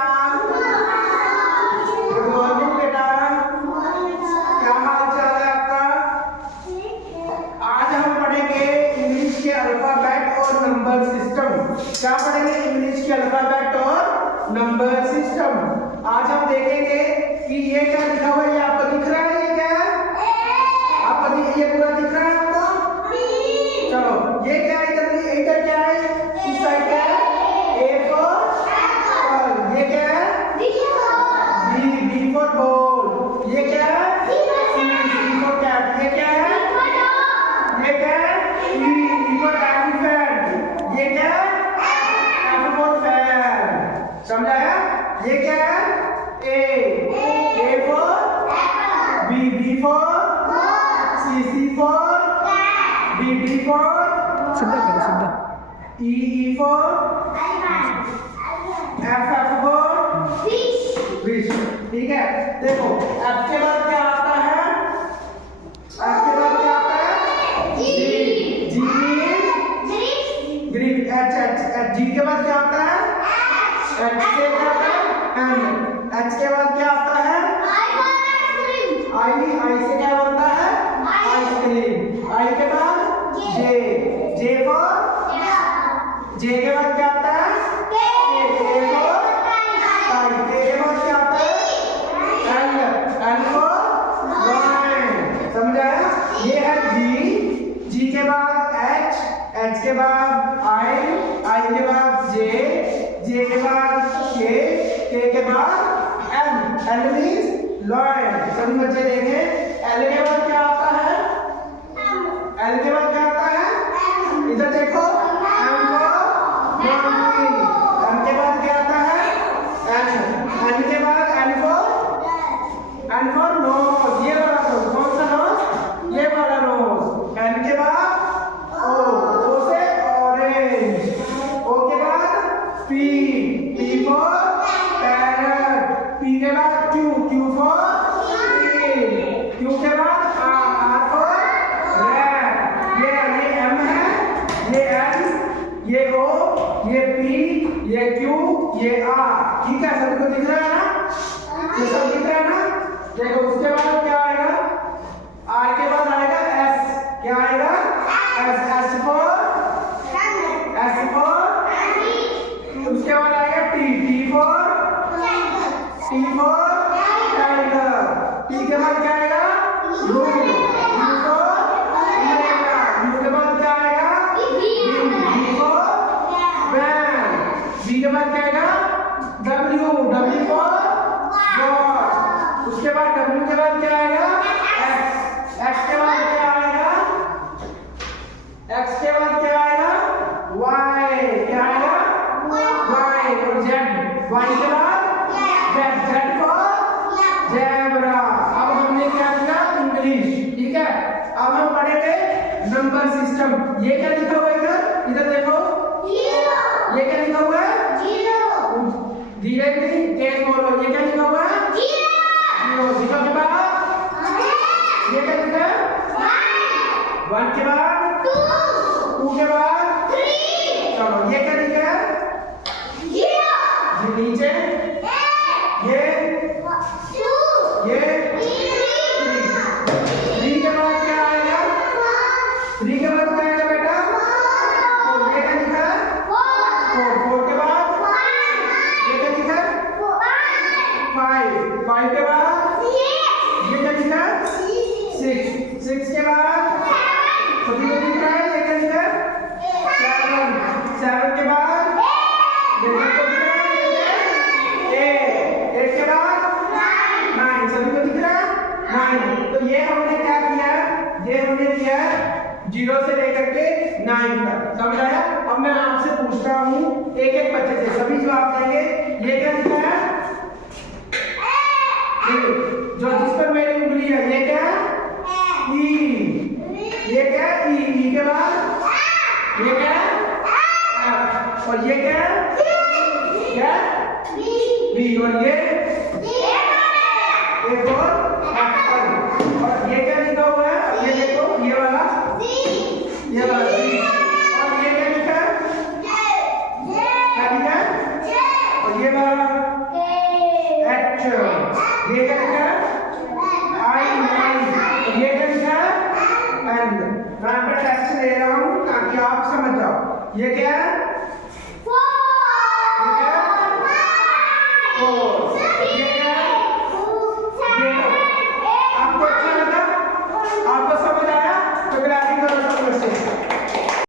Good morning बेटा, क्या हाल चाल है आपका? आज हम पढ़ेंगे इंग्लिश के अल्फाबेट और नंबर सिस्टम। क्या पढ़ेंगे? इंग्लिश के अल्फाबेट और नंबर सिस्टम। आज हम देखेंगे कि ये क्या लिखा हुआ है। ये आपको दिख रहा है? ये क्या है आपको? ये पूरा दिख रहा है आपको? चलो, ये क्या है? इधर क्या है? इस साइड क्या है? A for apple. ये क्या है? B for ball. ये क्या है? C for cat. ये क्या है? ये क्या है? E for elephant. ये क्या है? F for fan. समझाया? ये क्या है? A for B for C for D for सीधा करो सीधा। E for F for fish. ठीक है, देखो एफ के बाद क्या आता है? एफ के बाद क्या आता है? जी ग्रीप। जी के बाद क्या आता है? एच से क्या आता है? एन। एच के बाद क्या आता है? आई से क्या बनता है? आइसक्रीम। आई के बाद जे फॉर जे के बाद क्या आता है? के फॉर काइट। के बाद क्या आता है? L for lion. समझाया? ये है जी के बाद एच के बाद आई के बाद जे के बाद के के बाद एल मींस लायन। सभी बच्चे देखें, एल के बाद क्या आता है? एल के बाद क्या आता है? इधर देखो, एम फॉर मॉन्की। एम के बाद क्या आता है? एन के बाद एन फॉर नोज। ये वाला नोज। कौन सा नोज? ये वाला नोज। एन के बाद ओ से ऑरेंज। ओ के बाद पी फॉर पैरट। पी के बाद क्यू फॉर क्यू के बाद आर फॉर रैट। ये एम है, ये एन, ये ओ, ये पी, ये क्यू, ये आर। ठीक है, सभी को दिख रहा है ना? ये सब दिख रहा है ना? देखो उसके बाद क्या आएगा? आर के बाद आएगा एस। क्या आएगा? एस फॉर उसके बाद आएगा टी फॉर टाइगर। टी के बाद क्या आएगा? You for America. यू के बाद क्या आएगा? B for van. बी के बाद क्या आएगा? W for God. उसके बाद डब्ल्यू के बाद क्या आएगा? एक्स के बाद क्या आएगा? एक्स के बाद क्या आएगा? वाई। क्या आएगा? वाई। और जेड। वाई के बाद जेड फॉर ज़ेब्रा। अब हमने क्या किया? इंग्लिश। ठीक है, अब हम पढ़ेंगे नंबर सिस्टम। ये क्या लिखा हुआ है इधर? इधर देखो, ये क्या लिखा हुआ है? धीरे नहीं, तेज बोलो। ये क्या लिखा हुआ है? जीरो। जीरो के बाद ये क्या लिखा है? 1 के बाद 2 के बाद 3। चलो, ये क्या लिखा है? नीचे ये 3 के बाद क्या आएगा? 3 के बाद क्या आएगा बेटा? और ये क्या लिखा है? 4 के बाद ये क्या लिखा है? 5 के बाद ये क्या लिखा है? 6 के बाद सभी को दिख रहा है? ये क्या लिखा है? 7 के बाद ये सबको दिख रहा है? 8 के बाद 9। सभी को दिख रहा है? 9। तो ये हमने क्या किया है? ये हमने किया है 0 से लेकर के 9 तक। समझाया? अब मैं आपसे पूछता हूँ एक बच्चे से, सभी जवाब देंगे। ये क्या लिखा है? जो जिस पर मेरी उंगली है, ये क्या है? ई। ये क्या है? ई के बाद ये क्या है? एफ। और ये क्या है? क्या? बी। और ये फॉर एप्पल। और ये क्या लिखा हुआ है? ये देखो, ये वाला सी। और ये क्या लिखा है? क्या लिखा है? और ये वाला एच। ये क्या लिखा है? आई। ये क्या लिखा है? एन। मैं यहाँ पे टेस्ट ले रहा हूँ ताकि आप समझ जाओ। ये क्या है?